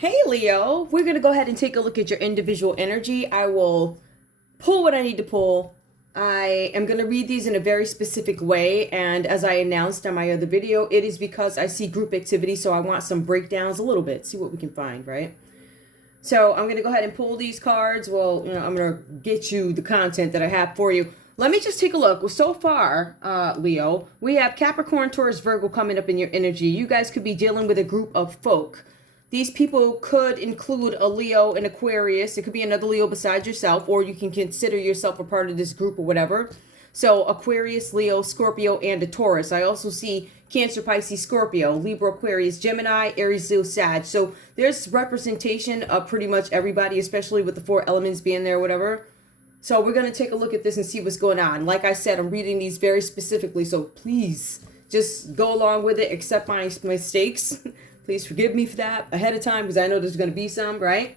Hey Leo, we're going to go ahead and take a look at your individual energy. I will pull what I need to pull. I am going to read these in a very specific way, and as I announced on my other video, it is because I see group activity, so I want some breakdowns a little bit, see what we can find, right? So I'm going to go ahead and pull these cards. Well, I'm going to get you the content that I have for you. Let me just take a look. Well, so far, Leo, we have Capricorn, Taurus, Virgo coming up in your energy. You guys could be dealing with a group of folk. These people could include a Leo, an Aquarius. It could be another Leo besides yourself, or you can consider yourself a part of this group or whatever. So Aquarius, Leo, Scorpio, and a Taurus. I also see Cancer, Pisces, Scorpio, Libra, Aquarius, Gemini, Aries, Leo, Sag. So there's representation of pretty much everybody, especially with the 4 elements being there or whatever. So we're going to take a look at this and see what's going on. Like I said, I'm reading these very specifically, so please just go along with it, accept my mistakes. Please forgive me for that ahead of time because I know there's going to be some, right?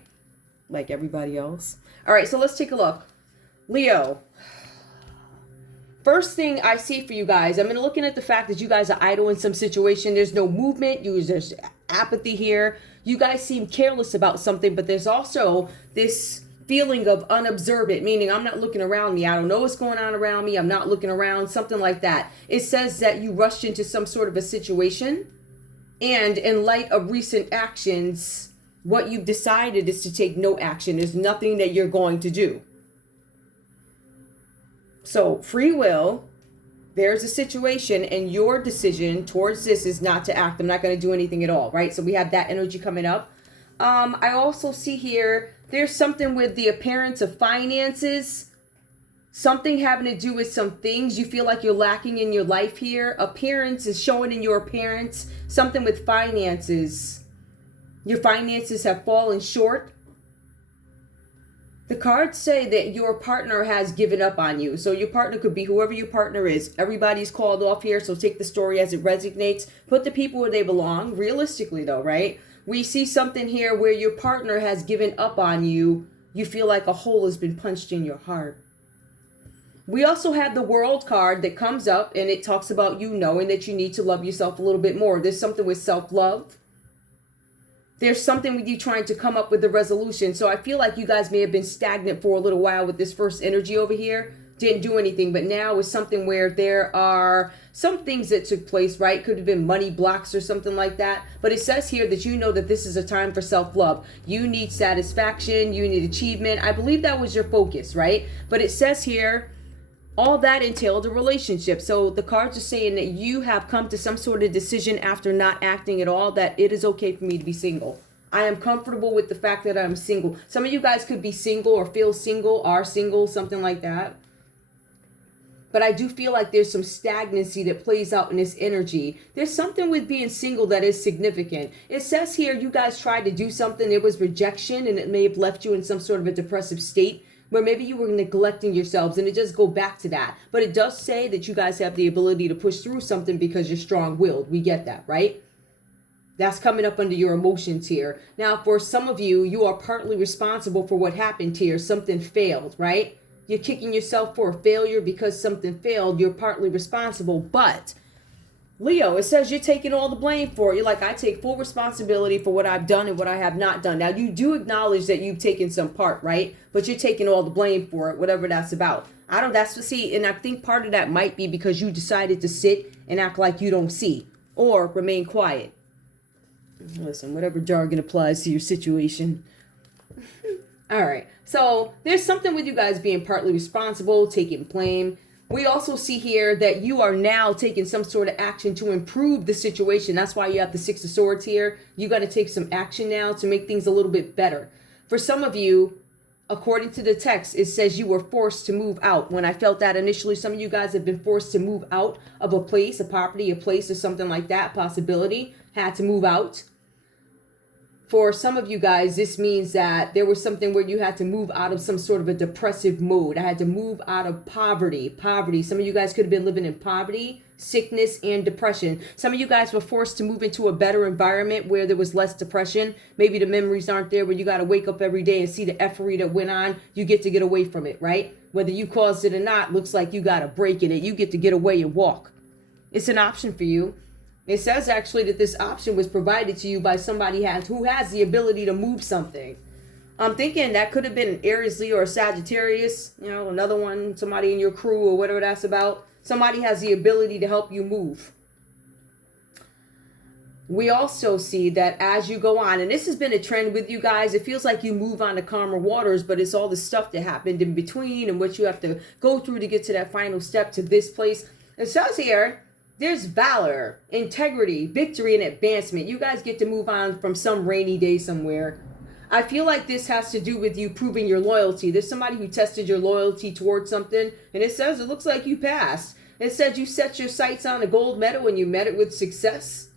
Like everybody else. All right, so let's take a look. Leo. First thing I see for you guys, I'm looking at the fact that you guys are idle in some situation. There's no movement. There's apathy here. You guys seem careless about something, but there's also this feeling of unobservant, meaning I'm not looking around me. I don't know what's going on around me. I'm not looking around, something like that. It says that you rushed into some sort of a situation. And in light of recent actions, what you've decided is to take no action. There's nothing that you're going to do. So free will, there's a situation, and your decision towards this is not to act. I'm not going to do anything at all, right? So we have that energy coming up. I also see here, there's something with the appearance of finances. Something having to do with some things you feel like you're lacking in your life here. Appearance is showing in your appearance. Something with finances. Your finances have fallen short. The cards say that your partner has given up on you. So your partner could be whoever your partner is. Everybody's called off here, so take the story as it resonates. Put the people where they belong. Realistically though, right? We see something here where your partner has given up on you. You feel like a hole has been punched in your heart. We also have the World card that comes up, and it talks about you knowing that you need to love yourself a little bit more. There's something with self-love. There's something with you trying to come up with a resolution. So I feel like you guys may have been stagnant for a little while with this first energy over here. Didn't do anything, but now it's something where there are some things that took place, right? Could have been money blocks or something like that. But it says here that you know that this is a time for self-love. You need satisfaction. You need achievement. I believe that was your focus, right? But it says here, all that entailed a relationship. So the cards are saying that you have come to some sort of decision after not acting at all, that it is okay for me to be single. I am comfortable with the fact that I'm single. Some of you guys could be single or feel single, are single, something like that. But I do feel like there's some stagnancy that plays out in this energy. There's something with being single that is significant. It says here you guys tried to do something, there was rejection, and it may have left you in some sort of a depressive state, where maybe you were neglecting yourselves, and it does go back to that. But it does say that you guys have the ability to push through something because you're strong-willed. We get that, right? That's coming up under your emotions here. Now, for some of you, you are partly responsible for what happened here. Something failed, right? You're kicking yourself for a failure because something failed. You're partly responsible, but Leo, it says you're taking all the blame for it. You're like, I take full responsibility for what I've done and what I have not done. Now, you do acknowledge that you've taken some part, right? But you're taking all the blame for it, whatever that's about. And I think part of that might be because you decided to sit and act like you don't see or remain quiet. Listen, whatever jargon applies to your situation. All right. So there's something with you guys being partly responsible, taking blame. We also see here that you are now taking some sort of action to improve the situation. That's why you have the 6 of Swords here. You got to take some action now to make things a little bit better. For some of you, according to the text, it says you were forced to move out. When I felt that initially, some of you guys have been forced to move out of a place, a property, a place, or something like that. Possibility, had to move out. For some of you guys, this means that there was something where you had to move out of some sort of a depressive mode. I had to move out of poverty. Some of you guys could have been living in poverty, sickness, and depression. Some of you guys were forced to move into a better environment where there was less depression. Maybe the memories aren't there where you got to wake up every day and see the effery that went on. You get to get away from it, right? Whether you caused it or not, looks like you got a break in it. You get to get away and walk. It's an option for you. It says actually that this option was provided to you by somebody who has the ability to move something. I'm thinking that could have been an Aries, Leo, or Sagittarius, you know, another one, somebody in your crew or whatever that's about. Somebody has the ability to help you move. We also see that as you go on, and this has been a trend with you guys, it feels like you move on to calmer waters, but it's all the stuff that happened in between and what you have to go through to get to that final step to this place. It says here, there's valor, integrity, victory, and advancement. You guys get to move on from some rainy day somewhere. I feel like this has to do with you proving your loyalty. There's somebody who tested your loyalty towards something, and it says it looks like you passed. It says you set your sights on a gold medal and you met it with success.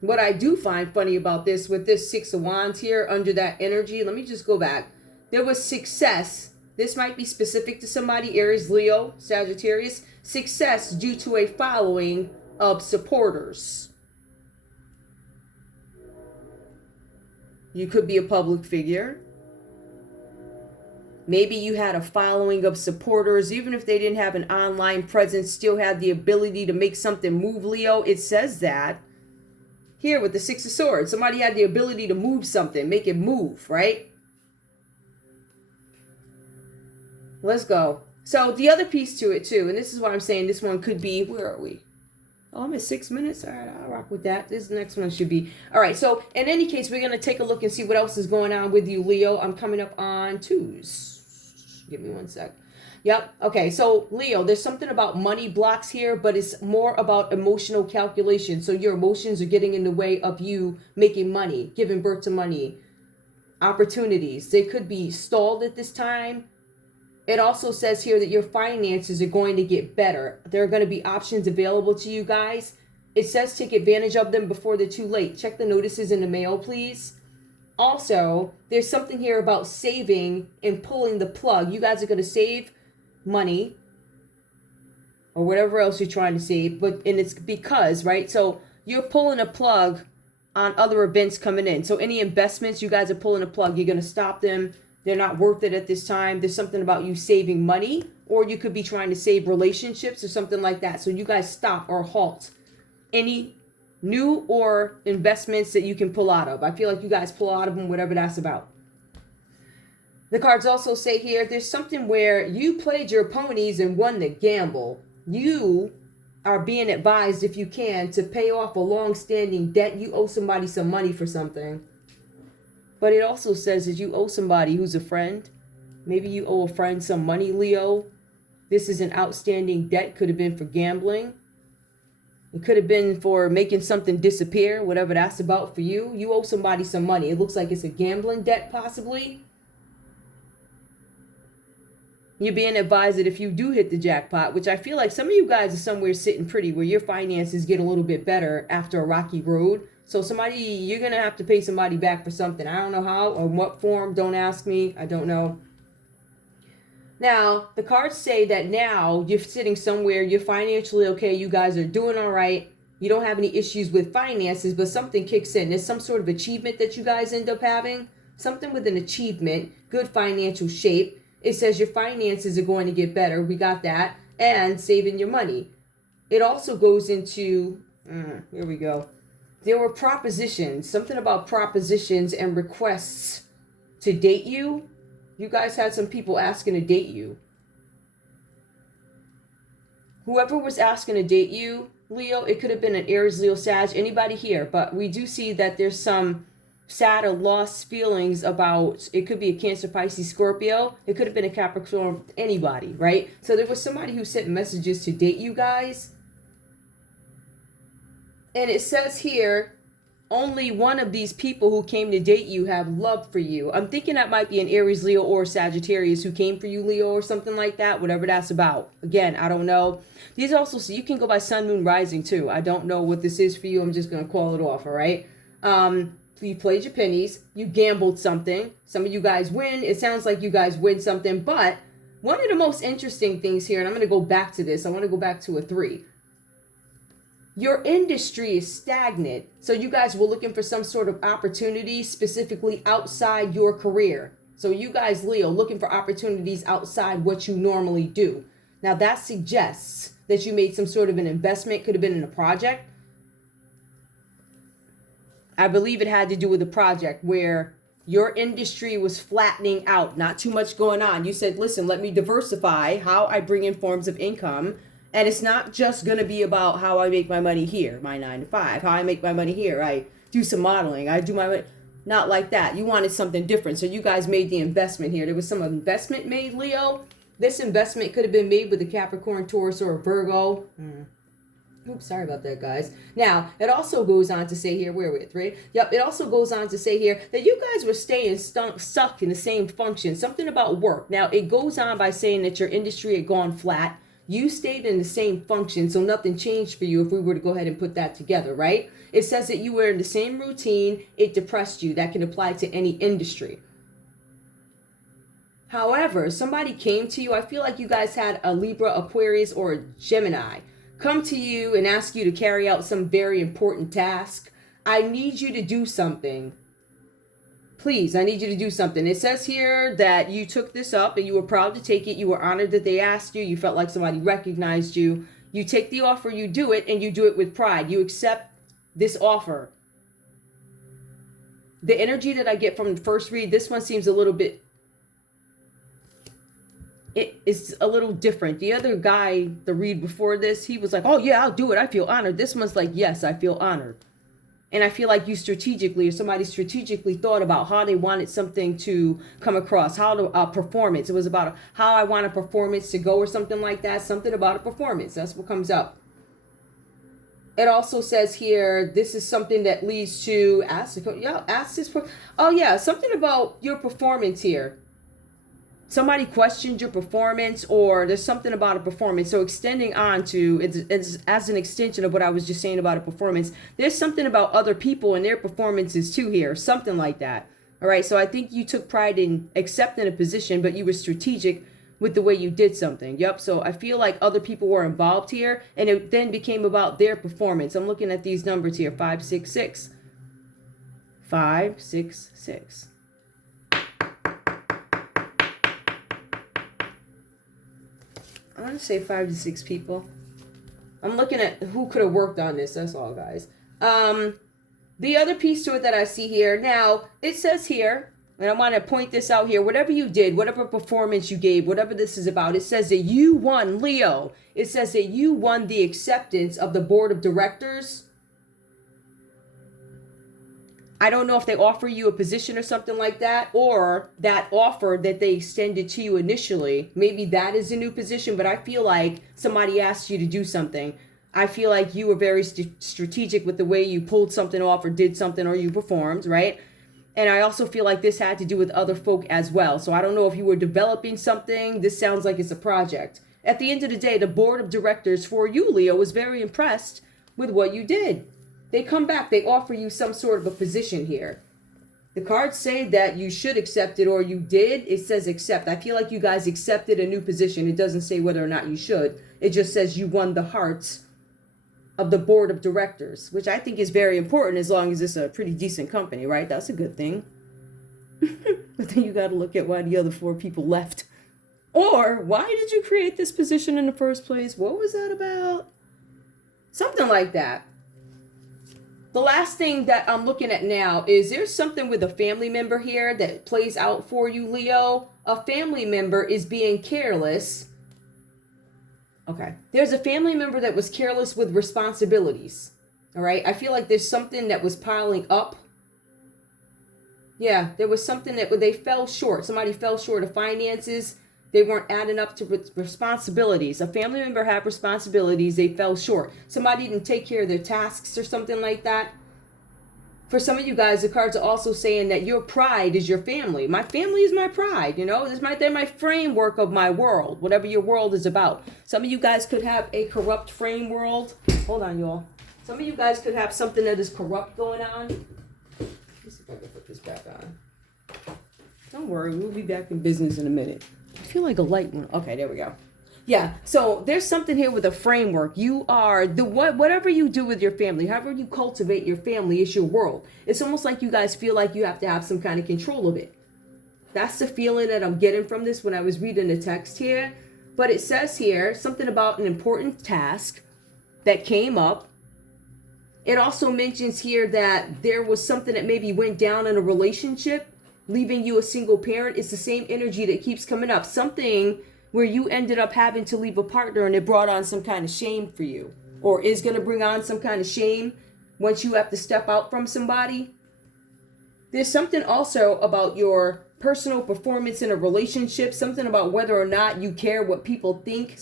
What I do find funny about this, with this Six of Wands here under that energy, let me just go back. There was success. This might be specific to somebody, Aries, Leo, Sagittarius. Success due to a following of supporters. You could be a public figure. Maybe you had a following of supporters, even if they didn't have an online presence, still had the ability to make something move, Leo. It says that here with the Six of Swords. Somebody had the ability to move something, make it move, right? Let's go. So the other piece to it too, and this is what I'm saying, this one could be, where are we? Oh, I'm at 6 minutes. All right, I'll rock with that. This next one should be. All right, so in any case, we're going to take a look and see what else is going on with you, Leo. I'm coming up on 2s. Give me one sec. Yep. Okay, so Leo, there's something about money blocks here, but it's more about emotional calculation. So your emotions are getting in the way of you making money, giving birth to money, opportunities. They could be stalled at this time. It also says here that your finances are going to get better. There are going to be options available to you guys. It says take advantage of them before they're too late. Check the notices in the mail, please. Also, there's something here about saving and pulling the plug. You guys are going to save money or whatever else you're trying to save. And it's because, right? So you're pulling a plug on other events coming in. So any investments, you guys are pulling a plug. You're going to stop them. They're not worth it at this time. There's something about you saving money, or you could be trying to save relationships or something like that. So you guys stop or halt any new or investments that you can pull out of. I feel like you guys pull out of them, whatever that's about. The cards also say here, there's something where you played your ponies and won the gamble. You are being advised, if you can, to pay off a long-standing debt. You owe somebody some money for something. But it also says that you owe somebody who's a friend. Maybe you owe a friend some money, Leo. This is an outstanding debt. Could have been for gambling. It could have been for making something disappear, whatever that's about for you. You owe somebody some money. It looks like it's a gambling debt, possibly. You're being advised that if you do hit the jackpot, which I feel like some of you guys are somewhere sitting pretty where your finances get a little bit better after a rocky road. So you're going to have to pay somebody back for something. I don't know how or what form. Don't ask me. I don't know. Now, the cards say that now you're sitting somewhere. You're financially okay. You guys are doing all right. You don't have any issues with finances, but something kicks in. There's some sort of achievement that you guys end up having. Something with an achievement. Good financial shape. It says your finances are going to get better. We got that. And saving your money. It also goes into, here we go. There were propositions, something about propositions and requests to date you. You guys had some people asking to date you. Whoever was asking to date you, Leo, it could have been an Aries, Leo, Sag, anybody here. But we do see that there's some sad or lost feelings about, it could be a Cancer, Pisces, Scorpio. It could have been a Capricorn, anybody, right? So there was somebody who sent messages to date you guys. And it says here, only one of these people who came to date you have love for you. I'm thinking that might be an Aries, Leo, or Sagittarius who came for you, Leo, or something like that, whatever that's about. Again, I don't know. These also, so you can go by Sun, Moon, Rising too. I don't know what this is for you. I'm just going to call it off, all right? You played your pennies. You gambled something. Some of you guys win. It sounds like you guys win something. But one of the most interesting things here, and I'm going to go back to this. I want to go back to a 3. Your industry is stagnant. So you guys were looking for some sort of opportunity specifically outside your career. So you guys, Leo, looking for opportunities outside what you normally do. Now that suggests that you made some sort of an investment. Could have been in a project. I believe it had to do with a project where your industry was flattening out, not too much going on. You said, listen, let me diversify how I bring in forms of income. And it's not just going to be about how I make my money here, my 9 to 5, how I make my money here. I do some modeling. I do my, not like that. You wanted something different. So you guys made the investment here. There was some investment made, Leo. This investment could have been made with a Capricorn, Taurus, or a Virgo. Oops, sorry about that, guys. Now, it also goes on to say here, where are we at, 3? Yep, it also goes on to say here that you guys were staying stuck in the same function, something about work. Now, it goes on by saying that your industry had gone flat. You stayed in the same function, so nothing changed for you if we were to go ahead and put that together, right? It says that you were in the same routine. It depressed you. That can apply to any industry. However, somebody came to you. I feel like you guys had a Libra, Aquarius, or a Gemini come to you and ask you to carry out some very important task. I need you to do something. Please, I need you to do something. It says here that you took this up and you were proud to take it. You were honored that they asked you. You felt like somebody recognized you. You take the offer, you do it, and you do it with pride. You accept this offer. The energy that I get from the first read, this one seems a little bit, it is a little different. The other guy, the read before this, he was like, oh yeah, I'll do it. I feel honored. This one's like, yes, I feel honored. And I feel like you strategically, or somebody strategically thought about how they wanted something to come across, how to performance. It was about how I want a performance to go or something like that. Something about a performance. That's what comes up. It also says here, this is something that leads to, something about your performance here. Somebody questioned your performance, or there's something about a performance. So extending on to, it's as an extension of what I was just saying about a performance, there's something about other people and their performances too here, something like that. All right, so I think you took pride in accepting a position, but you were strategic with the way you did something. Yep, so I feel like other people were involved here, and it then became about their performance. I'm looking at these numbers here, 566. 566. I want to say 5 to 6 people. I'm looking at who could have worked on this. That's all, guys. The other piece to it that I see here. Now, it says here, and I want to point this out here. Whatever you did, whatever performance you gave, whatever this is about, it says that you won, Leo. It says that you won the acceptance of the board of directors. I don't know if they offer you a position or something like that, or that offer that they extended to you initially. Maybe that is a new position, but I feel like somebody asked you to do something. I feel like you were very strategic with the way you pulled something off or did something or you performed, right? And I also feel like this had to do with other folk as well. So I don't know if you were developing something. This sounds like it's a project. At the end of the day, the board of directors for you, Leo, was very impressed with what you did. They come back, they offer you some sort of a position here. The cards say that you should accept it, or you did. It says accept. I feel like you guys accepted a new position. It doesn't say whether or not you should. It just says you won the hearts of the board of directors, which I think is very important as long as it's a pretty decent company, right? That's a good thing. But then you got to look at why the other 4 people left. Or why did you create this position in the first place? What was that about? Something like that. The last thing that I'm looking at now is there's something with a family member here that plays out for you, Leo. A family member is being careless. Okay. There's a family member that was careless with responsibilities. All right. I feel like there's something that was piling up. Yeah, there was something that they fell short. Somebody fell short of finances. They weren't adding up to responsibilities. A family member had responsibilities. They fell short. Somebody didn't take care of their tasks or something like that. For some of you guys, the cards are also saying that your pride is your family. My family is my pride. You know, they're my framework of my world, whatever your world is about. Some of you guys could have a corrupt frame world. Hold on, y'all. Some of you guys could have something that is corrupt going on. Let's see if I can put this back on. Don't worry, we'll be back in business in a minute. I feel like a light one. Okay, there we go. Yeah, so there's something here with a framework. You are whatever you do with your family, however you cultivate your family, is your world. It's almost like you guys feel like you have to have some kind of control of it. That's the feeling that I'm getting from this when I was reading the text here. But it says here something about an important task that came up. It also mentions here that there was something that maybe went down in a relationship, leaving you a single parent. It's the same energy that keeps coming up. Something where you ended up having to leave a partner and it brought on some kind of shame for you, or is going to bring on some kind of shame once you have to step out from somebody. There's something also about your personal performance in a relationship, something about whether or not you care what people think.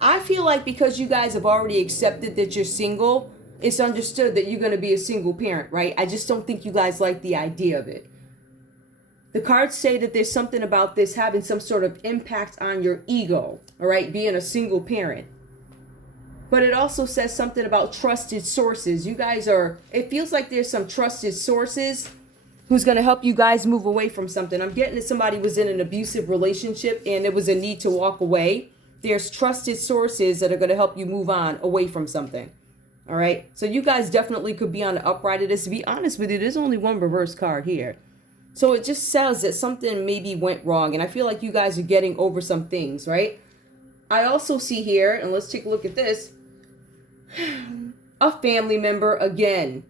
I feel like because you guys have already accepted that you're single, it's understood that you're going to be a single parent, right? I just don't think you guys like the idea of it. The cards say that there's something about this having some sort of impact on your ego, all right, being a single parent. But it also says something about trusted sources. You guys are, it feels like there's some trusted sources who's going to help you guys move away from something. I'm getting that somebody was in an abusive relationship and there was a need to walk away. There's trusted sources that are going to help you move on away from something. All right. So you guys definitely could be on the upright of this. To be honest with you, there's only one reverse card here. So it just says that something maybe went wrong. And I feel like you guys are getting over some things, right? I also see here, and let's take a look at this, a family member again.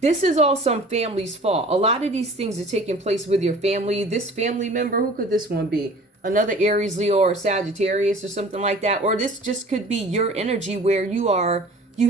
This is all some family's fault. A lot of these things are taking place with your family. This family member, who could this one be? Another Aries, Leo, or Sagittarius or something like that. Or this just could be your energy where you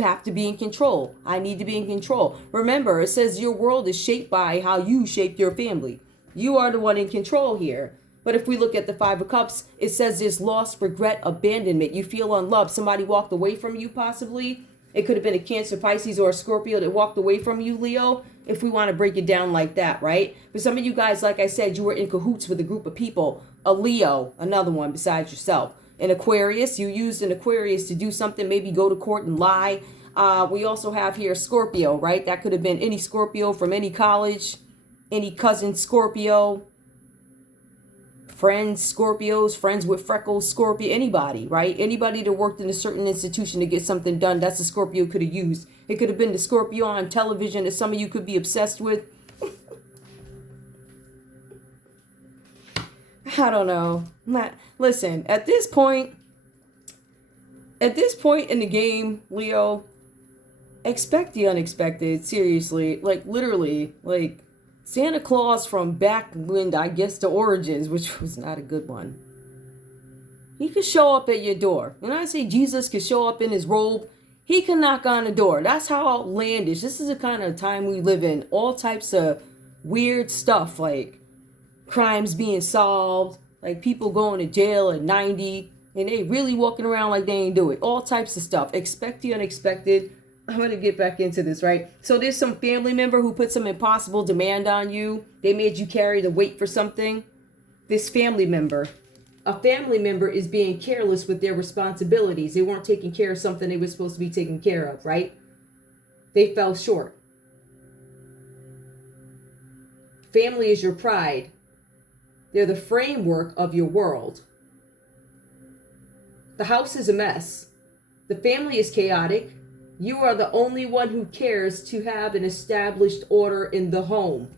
have to be in control. I need to be in control. Remember, it says your world is shaped by how you shape your family. You are the one in control here. But if we look at the Five of Cups, it says there's loss, regret, abandonment. You feel unloved. Somebody walked away from you possibly. It could have been a Cancer, Pisces, or a Scorpio that walked away from you, Leo, if we want to break it down like that, right? But some of you guys, like I said, you were in cahoots with a group of people. A Leo, another one besides yourself. An Aquarius, you used an Aquarius to do something, maybe go to court and lie. We also have here Scorpio, right? That could have been any Scorpio from any college, any cousin Scorpio, friends Scorpios, friends with freckles Scorpio, anybody, right? Anybody that worked in a certain institution to get something done, that's a Scorpio could have used. It could have been the Scorpio on television that some of you could be obsessed with. I don't know. Listen, at this point in the game, Leo, expect the unexpected. Seriously, like literally, like Santa Claus from back when, I guess, the origins, which was not a good one. He could show up at your door. When I say Jesus could show up in his robe, he can knock on the door. That's how outlandish. This is the kind of time we live in. All types of weird stuff, like crimes being solved, like people going to jail at 90, and they really walking around like they ain't do it. All types of stuff. Expect the unexpected. I'm going to get back into this, right? So there's some family member who put some impossible demand on you. They made you carry the weight for something. This family member, a family member is being careless with their responsibilities. They weren't taking care of something they were supposed to be taking care of, right? They fell short. Family is your pride. They're the framework of your world. The house is a mess. The family is chaotic. You are the only one who cares to have an established order in the home.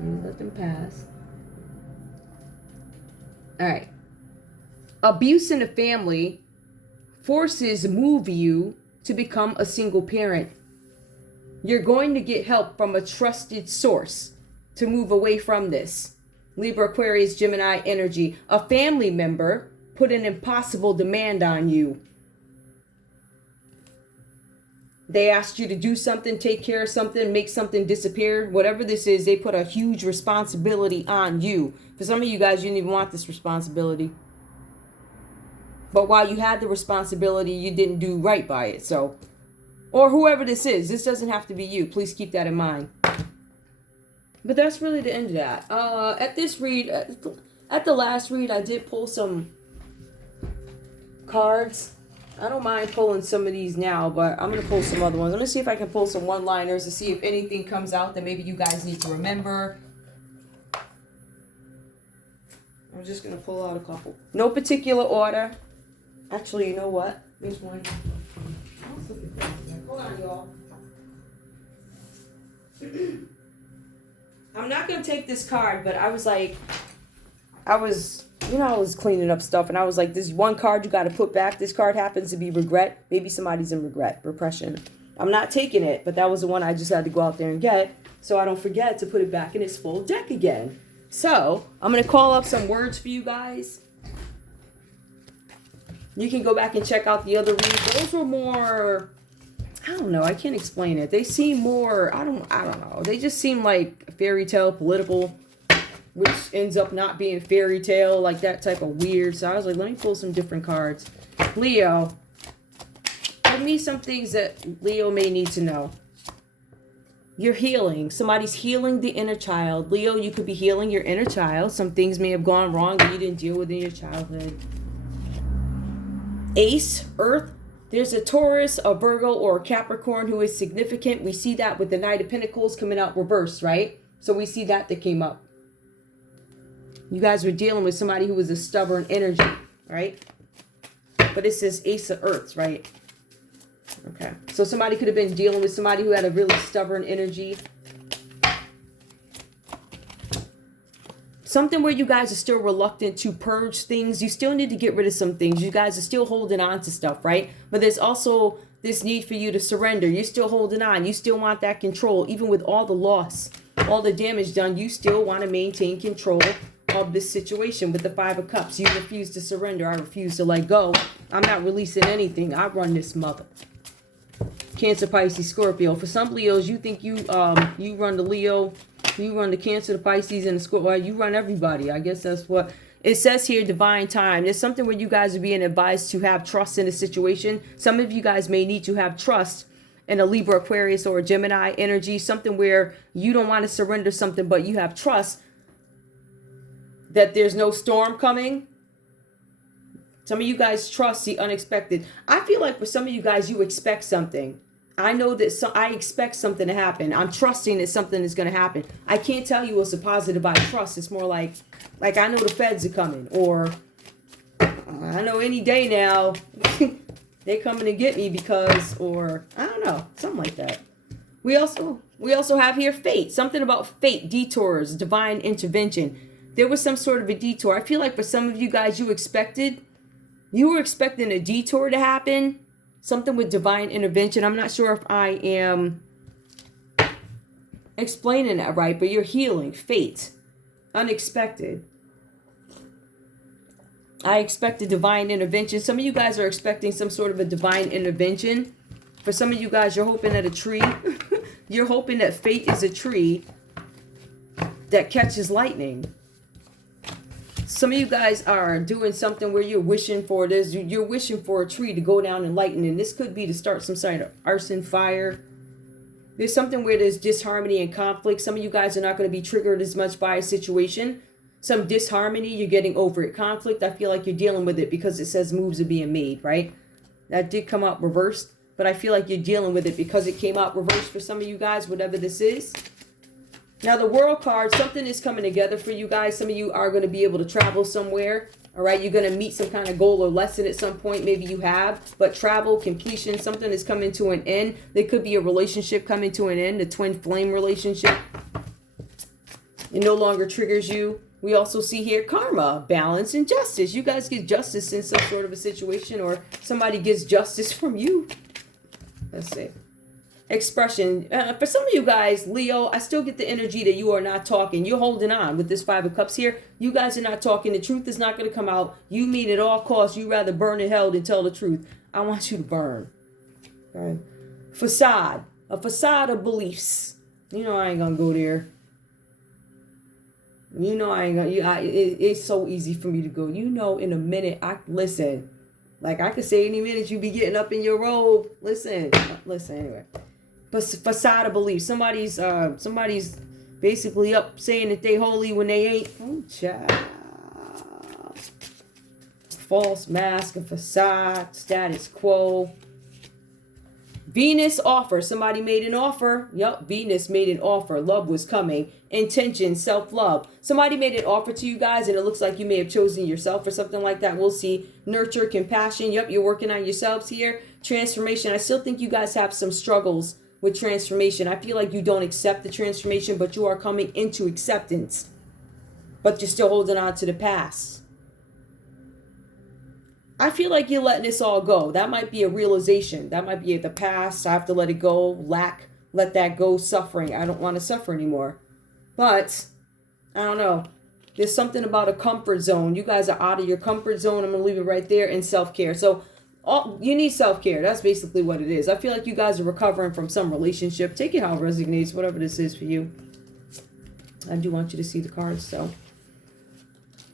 Let them pass. All right. Abuse in the family forces move you to become a single parent. You're going to get help from a trusted source to move away from this. Libra, Aquarius, Gemini energy. A family member put an impossible demand on you. They asked you to do something, take care of something, make something disappear. Whatever this is, they put a huge responsibility on you. For some of you guys, you didn't even want this responsibility. But while you had the responsibility, you didn't do right by it. So, or whoever this is, this doesn't have to be you. Please keep that in mind. But that's really the end of that. At this read, at the last read, I did pull some cards. I don't mind pulling some of these now, but I'm going to pull some other ones. I'm going to see if I can pull some one-liners to see if anything comes out that maybe you guys need to remember. I'm just going to pull out a couple. No particular order. Actually, you know what? There's one. Let's look at this. Hold on, y'all. I'm not going to take this card, but I was You know, I was cleaning up stuff and I was like, this one card you got to put back. This card happens to be regret. Maybe somebody's in regret, repression. I'm not taking it, but that was the one I just had to go out there and get so I don't forget to put it back in its full deck again. So I'm going to call up some words for you guys. You can go back and check out the other reads. Those were more, I don't know, I can't explain it. They seem more, I don't know. They just seem like fairy tale, political, which ends up not being fairy tale, like that type of weird. So I was like, let me pull some different cards. Leo, give me some things that Leo may need to know. You're healing. Somebody's healing the inner child. Leo, you could be healing your inner child. Some things may have gone wrong that you didn't deal with in your childhood. Ace, Earth. There's a Taurus, a Virgo, or a Capricorn who is significant. We see that with the Knight of Pentacles coming out reversed, right? So we see that came up. You guys were dealing with somebody who was a stubborn energy, right? But it says Ace of Earths, right? Okay. So somebody could have been dealing with somebody who had a really stubborn energy. Something where you guys are still reluctant to purge things. You still need to get rid of some things. You guys are still holding on to stuff, right? But there's also this need for you to surrender. You're still holding on. You still want that control. Even with all the loss, all the damage done, you still want to maintain control of this situation with the Five of Cups. You refuse to surrender. I refuse to let go. I'm not releasing anything. I run this mother. Cancer, Pisces, Scorpio. For some Leos, you think you run the Leo, you run the Cancer, the Pisces, and the Scorpio. Well, you run everybody. I guess that's what it says here. Divine time. There's something where you guys are being advised to have trust in a situation. Some of you guys may need to have trust in a Libra, Aquarius, or a Gemini energy. Something where you don't want to surrender something, but you have trust that there's no storm coming. Some of you guys trust the unexpected. I feel like for some of you guys, you expect something. I know that I expect something to happen. I'm trusting that something is going to happen. I can't tell you what's a positive I trust. It's more like I know the feds are coming, or I know any day now they're coming to get me because, or I don't know, something like that. We also have here fate. Something about fate, detours, divine intervention. There was some sort of a detour. I feel like for some of you guys, you were expecting a detour to happen. Something with divine intervention. I'm not sure if I am explaining that right, but you're healing. Fate. Unexpected. I expect a divine intervention. Some of you guys are expecting some sort of a divine intervention. For some of you guys, you're hoping at a tree. You're hoping that fate is a tree that catches lightning. Some of you guys are doing something where you're wishing for this. You're wishing for a tree to go down and lighten. And this could be to start some sort of arson fire. There's something where there's disharmony and conflict. Some of you guys are not going to be triggered as much by a situation. Some disharmony, you're getting over it. Conflict, I feel like you're dealing with it because it says moves are being made, right? That did come out reversed. But I feel like you're dealing with it because it came out reversed for some of you guys, whatever this is. Now, the World card, something is coming together for you guys. Some of you are going to be able to travel somewhere. All right, you're going to meet some kind of goal or lesson at some point. Maybe you have. But travel, completion, something is coming to an end. There could be a relationship coming to an end, a twin flame relationship. It no longer triggers you. We also see here karma, balance, and justice. You guys get justice in some sort of a situation, or somebody gets justice from you. Let's see. Expression. For some of you guys, Leo, I still get the energy that you are not talking. You're holding on with this Five of Cups here. You guys are not talking. The truth is not going to come out. You mean at all costs, you rather burn in hell than tell the truth. I want you to burn. Okay. Facade. A facade of beliefs. You know I ain't going to go there. You know I ain't going to. It's so easy for me to go. You know in a minute, listen. Like I could say any minute you be getting up in your robe. Listen anyway. But facade of belief. Somebody's basically up saying that they holy when they ain't. Oh, child. False mask, a facade, status quo. Venus offer. Somebody made an offer. Yup, Venus made an offer. Love was coming. Intention, self-love. Somebody made an offer to you guys, and it looks like you may have chosen yourself or something like that. We'll see. Nurture, compassion. Yup, you're working on yourselves here. Transformation. I still think you guys have some struggles with transformation. I feel like you don't accept the transformation, but you are coming into acceptance. But you're still holding on to the past. I feel like you're letting this all go. That might be a realization. That might be the past. I have to let it go. Let that go. Suffering. I don't want to suffer anymore. But, I don't know. There's something about a comfort zone. You guys are out of your comfort zone. I'm going to leave it right there. And self-care. So, you need self-care. That's basically what it is. I feel like you guys are recovering from some relationship. Take it how it resonates. Whatever this is for you. I do want you to see the cards, so.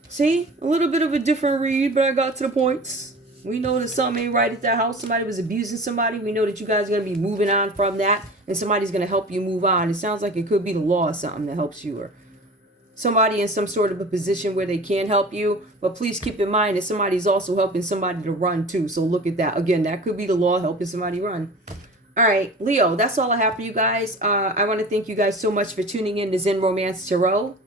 See? A little bit of a different read, but I got to the points. We know that something ain't right at that house. Somebody was abusing somebody. We know that you guys are going to be moving on from that. And somebody's going to help you move on. It sounds like it could be the law or something that helps you. Or somebody in some sort of a position where they can help you. But please keep in mind that somebody's also helping somebody to run too. So look at that. Again, that could be the law helping somebody run. All right, Leo, that's all I have for you guys. I want to thank you guys so much for tuning in to Zen Romance Tarot.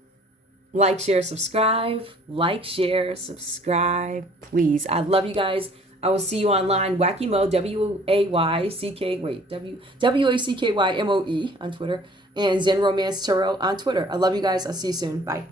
Like, share, subscribe. Like, share, subscribe, please. I love you guys. I will see you online. Wackymo, W-A-C-K-Y-M-O-E on Twitter. And Zen Romance Tarot on Twitter. I love you guys. I'll see you soon. Bye.